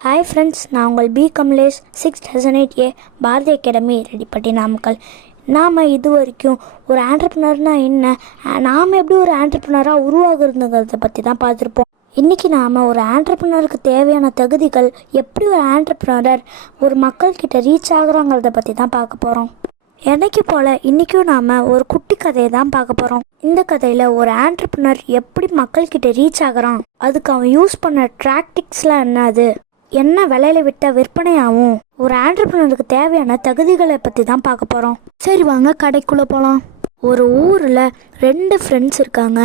Hi friends, நான் உங்கள் P Kamalesh 608A Bharathi academy Reddipatti Namakkal. நாம் இது வரைக்கும் ஒரு ஆண்டர்ப்ரனர்னால் என்ன, நாம் எப்படி ஒரு ஆண்டர்ப்ரனராக உருவாகுறதுங்கிறத பற்றி தான் பார்த்துருப்போம். இன்றைக்கி நாம் ஒரு ஆண்டர்ப்ரனருக்கு தேவையான தகுதிகள், எப்படி ஒரு ஆண்டர்ப்ரனர் ஒரு மக்கள்கிட்ட ரீச் ஆகுறாங்கிறத பற்றி தான் பார்க்க போகிறோம். என்னைக்கு போல் இன்றைக்கும் நாம் ஒரு குட்டி கதையை தான் பார்க்க போகிறோம். இந்த கதையில் ஒரு ஆண்டர்ப்ரனர் எப்படி மக்கள்கிட்ட ரீச் ஆகிறான், அதுக்கு அவன் யூஸ் பண்ண டாக்டிக்ஸ்லாம் என்னது, என்ன விலையில விட்டால் விற்பனையாகும், ஒரு ஆண்டர்ப்ரனருக்கு தேவையான தகுதிகளை பற்றி தான் பார்க்க போகிறோம். சரி வாங்க கடைக்குள்ளே போகலாம். ஒரு ஊரில் 2 ஃப்ரெண்ட்ஸ் இருக்காங்க.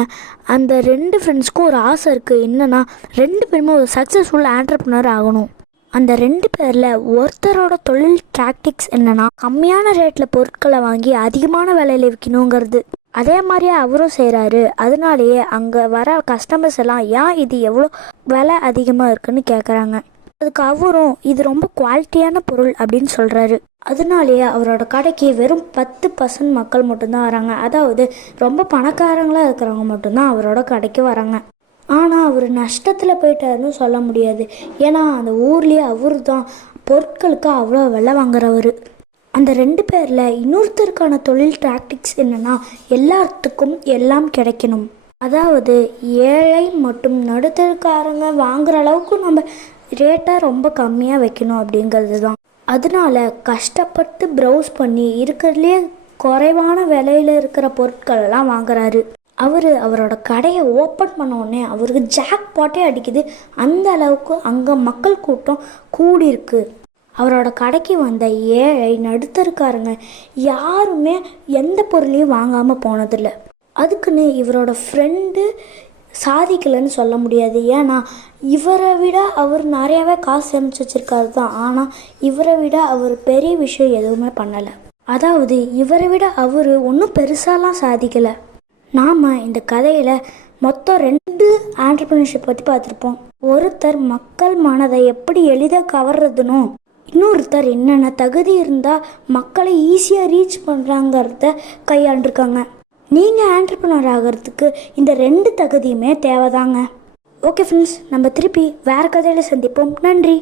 அந்த 2 ஃப்ரெண்ட்ஸ்க்கும் ஒரு ஆசை இருக்குது. என்னென்னா 2 பேருமே ஒரு சக்ஸஸ்ஃபுல் ஆண்டர்ப்ரனர் ஆகணும். அந்த 2 பேரில் ஒருத்தரோட தொழில் டாக்டிக்ஸ் என்னென்னா கம்மியான ரேட்டில் பொருட்களை வாங்கி அதிகமான விலையில விற்கணுங்கிறது. அதே மாதிரியே அவரும் செய்கிறாரு. அதனாலேயே அங்கே வர கஸ்டமர்ஸ் எல்லாம் ஏன் இது எவ்வளோ விலை அதிகமாக இருக்குன்னு கேட்குறாங்க. அதுக்கு அவரும் இது ரொம்ப குவாலிட்டியான பொருள் அப்படின்னு சொல்கிறாரு. அதனாலேயே அவரோட கடைக்கு வெறும் 10% மக்கள் மட்டும்தான் வராங்க. அதாவது ரொம்ப பணக்காரங்களாக இருக்கிறவங்க மட்டும்தான் அவரோட கடைக்கு வராங்க. ஆனால் அவர் நஷ்டத்தில் போயிட்டாருன்னு சொல்ல முடியாது. ஏன்னா அந்த ஊர்லேயே அவர் தான் பொருட்களுக்கு அவ்வளோ விலை வாங்குறவர். அந்த 2 பேரில் இன்னொருத்தருக்கான தொழில் டாக்டிக்ஸ் என்னென்னா எல்லாத்துக்கும் எல்லாம் கிடைக்கணும். அதாவது ஏழை மற்றும் நடுத்தரக்காரங்க வாங்குகிற அளவுக்கு நம்ம ரேட்டை ரொம்ப கம்மியாக வைக்கணும் அப்படிங்கிறது தான். அதனால கஷ்டப்பட்டு ப்ரௌஸ் பண்ணி இருக்கிறதுலே குறைவான விலையில் இருக்கிற பொருட்களெல்லாம் வாங்குறாரு. அவரோட கடையை ஓப்பன் பண்ண உடனே அவருக்கு ஜாக் பாட்டே அடிக்குது. அந்த அளவுக்கு அங்கே மக்கள் கூட்டம் கூடியிருக்கு. அவரோட கடைக்கு வந்த ஏழை நடுத்தரக்காரங்க யாருமே எந்த பொருளையும் வாங்காமல் போனதில்லை. அதுக்குன்னு இவரோட ஃப்ரெண்டு சாதிக்கலைன்னு சொல்ல முடியாது. ஏன்னா இவரை விட அவர் நிறையாவே காசு சேமிச்சு வச்சுருக்காரு தான். ஆனால் இவரை விட அவர் பெரிய விஷயம் எதுவுமே பண்ணலை. அதாவது இவரை விட அவர் ஒன்றும் பெருசாலாம் சாதிக்கலை. நாம் இந்த கதையில் மொத்தம் 2 ஆண்டர்ப்ரனர்ஷிப் பற்றி பார்த்துருப்போம். ஒருத்தர் மக்கள் மனதை எப்படி எளிதாக கவர்றதுனோ, இன்னொருத்தர் என்னென்ன தகுதி இருந்தால் மக்களை ஈஸியாக ரீச் பண்ணுறாங்கிறத கையாண்டிருக்காங்க. நீங்கள் ஆண்டர்ப்ரனர் ஆகிறதுக்கு இந்த 2 தகுதியுமே தேவைதாங்க. ஓகே ஃப்ரெண்ட்ஸ், நம்ம திருப்பி வேறு கதையில் சந்திப்போம். நன்றி.